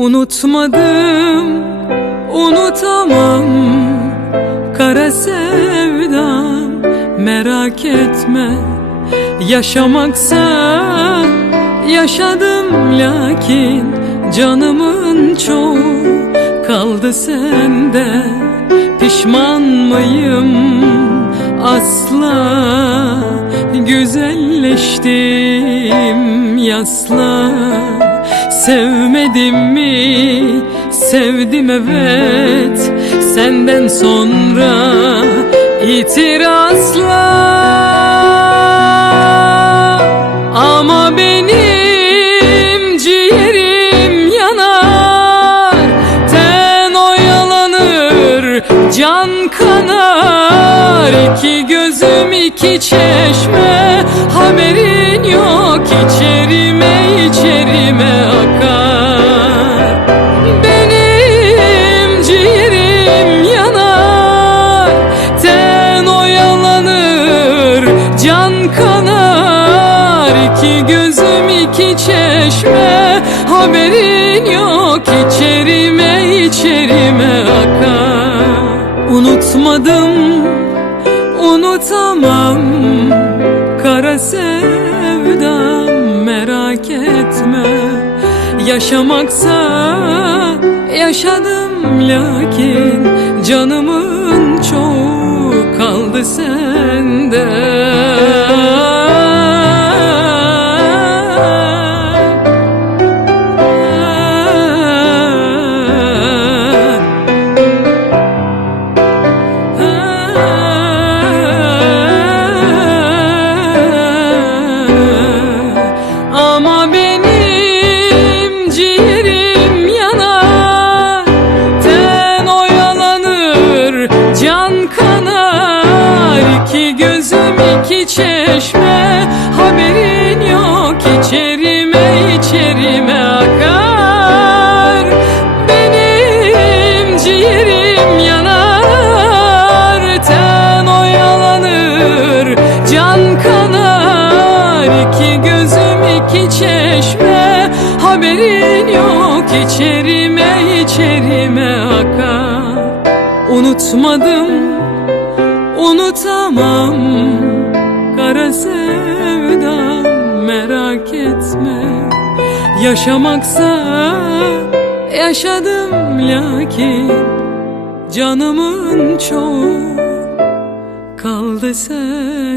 Unutmadım, unutamam kara sevdam. Merak etme, yaşamaksa yaşadım, lakin canımın çoğu kaldı sende. Pişman mıyım? Asla. Güzelleştim yasla. Sevmedim mi? Sevdim evet, senden sonra itirazla. Ama benim ciğerim yanar, ten oyalanır, can kanar. İki gözüm iki çeşme, haberin yok, içerime içerime akar. Benim ciğerim yanar, ten oyalanır, can kanar. İki gözüm iki çeşme, haberin yok, içerime içerime akar. Unutmadım, unutamam kara sevdam. Merak etme, yaşamaksa yaşadım, lakin canımın çoğu kaldı sende. Ama benim ciğerim yanar, ten oyalanır, can kanar. İki gözüm iki çeşme, haberin yok, içerime içerime akar. Benim ciğerim yanar, ten oyalanır, can kanar. İki gözüm iki çeşme, haberin yok, içerime içerime akar. Unutmadım, unutamam kara sevdam. Merak etme, yaşamaksa yaşadım, lakin canımın çoğu kaldı sen.